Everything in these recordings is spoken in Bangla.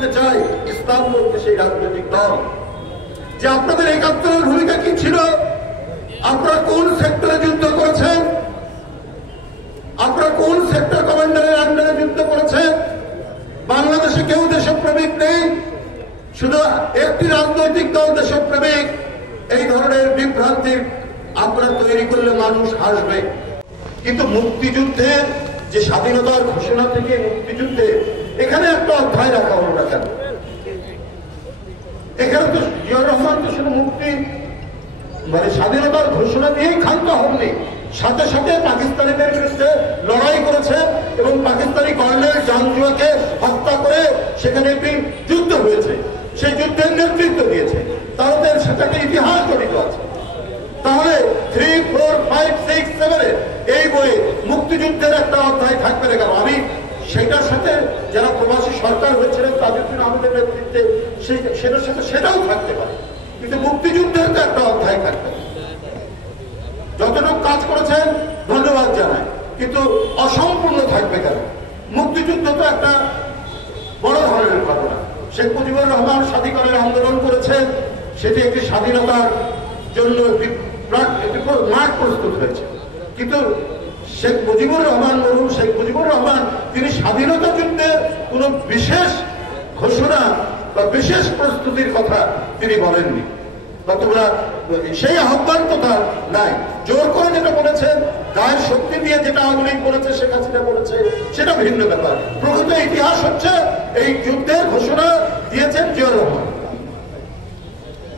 করতে চাই ইসলাম বলতে সেই রাজনৈতিক দল, যে আপনাদের ৭১-এর ভূমিকা কি ছিল, আপনারা কোন সেক্টরে যুদ্ধ করেছেন, আপনারা কোন সেক্টর কমান্ডারের আন্ডারে যুদ্ধ করেছেন। বাংলাদেশে কেউ দেশপ্রেমিক নেই, শুধু একটি রাজনৈতিক দল দেশপ্রেমিক। এই ধরনের বিভ্রান্তি আপনারা তৈরি করলে মানুষ হাসবে। কিন্তু মুক্তিযুদ্ধের যে স্বাধীনতার ঘোষণা থেকে মুক্তিযুদ্ধে এখানে একটা অধ্যায় রাখা হলো না কেন? এখানে তো জিয়াউর রহমান তো শুধু মুক্তি মানে স্বাধীনতার ঘোষণা দিয়েই ক্ষান্ত হননি, সাথে সাথে পাকিস্তানিদের বিরুদ্ধে লড়াই করেছে এবং পাকিস্তানি কর্নেল জানজুয়াকে হত্যা করে সেখানে একটি যুদ্ধ হয়েছে, সেই যুদ্ধের নেতৃত্ব দিয়েছে, তাদের সেটাকে ইতিহাস জড়িত আছে। তাহলে 3, 4, 5, 6, 7 এই বইয়ে মুক্তিযুদ্ধের একটা অধ্যায় থাকবে না কেন? আমি সেটার সাথে যারা প্রবাসী সরকার হয়েছিলেন তাজউদ্দিন আহমেদের নেতৃত্বে সেটার সাথে সেটাও থাকতে পারে, কিন্তু মুক্তিযুদ্ধের তো একটা অধ্যায় থাকবে। যতটুকু কাজ করেছেন ধন্যবাদ জানাই, কিন্তু অসম্পূর্ণ থাকবে কেন? মুক্তিযুদ্ধ তো একটা বড় ধরনের ঘটনা। শেখ মুজিবুর রহমান স্বাধীনতার আন্দোলন করেছেন, সেটি একটি স্বাধীনতার জন্য মাঠ প্রস্তুত হয়েছে, কিন্তু শেখ মুজিবুর রহমান তিনি স্বাধীনতা যুদ্ধের কোন বিশেষ ঘোষণা বা বিশেষ প্রস্তুতির কথা তিনি বলেননি, কতগুলা সেই আহ্বান তো তার নাই। জোর করে যেটা বলেছেন, গায়ের শক্তি দিয়ে যেটা আওয়ামী লীগ করেছে, শেখ হাসিনা করেছে, সেটা ভিন্ন ব্যাপার। প্রকৃত ইতিহাস হচ্ছে এই যুদ্ধের ঘোষণা দিয়েছেন জিয়াউর রহমান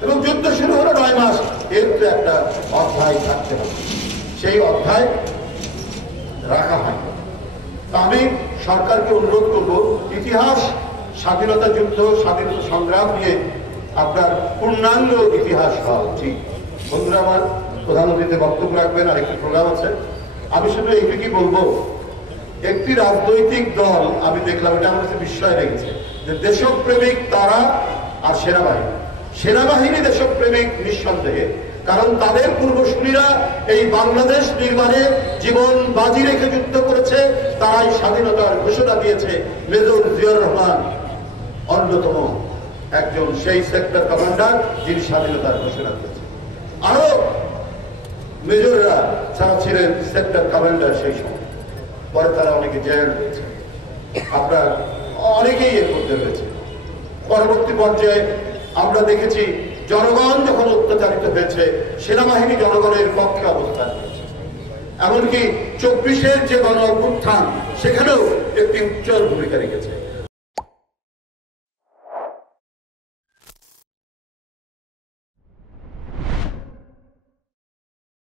এবং যুদ্ধ শুরু হলো 9 মাস। এর তো একটা অধ্যায় থাকতে হবে, সেই অধ্যায় রাখা হয়। আমি সরকারকে অনুরোধ করব, ইতিহাস, স্বাধীনতা যুদ্ধ, স্বাধীনতা সংগ্রাম নিয়ে আপনার পূর্ণাঙ্গ ইতিহাস হওয়া উচিত। বন্ধুরা আমার, প্রধানমন্ত্রীতে বক্তব্য রাখবেন, আর একটি প্রোগ্রাম আছে। আমি শুধু এইটুকুই বলবো, একটি রাজনৈতিক দল আমি দেখলাম, এটা আমার কাছে বিস্ময় লেগেছে, যে দেশপ্রেমিক তারা আর সেনাবাহিনী দেশপ্রেমিক নিঃসন্দেহে, কারণ তাদের পূর্বসূরীরা এই বাংলাদেশ নির্মাণে জীবন বাজি রেখে যুদ্ধ করেছে, তারাই স্বাধীনতার ঘোষণা দিয়েছে। মেজর জিয়াউর রহমান অন্যতম একজন সেই সেক্টর কমান্ডার যিনি স্বাধীনতার ঘোষণা দিয়েছেন। আরো মেজররা যারা ছিলেন সেক্টর কমান্ডার সেই সময়, পরে তারা অনেকে জেল হয়েছে, আপনার অনেকেই এর মধ্যে রয়েছে। পরবর্তী পর্যায়ে আমরা দেখেছি জনগণ যখন অত্যাচারিত হয়েছে, সেনাবাহিনী জনগণের পক্ষে অবস্থান করেছে। এমনকি 24-এর যে গণ অভ্যুত্থান, সেখানেও একটি উজ্জ্বল ভূমিকা রেখেছে।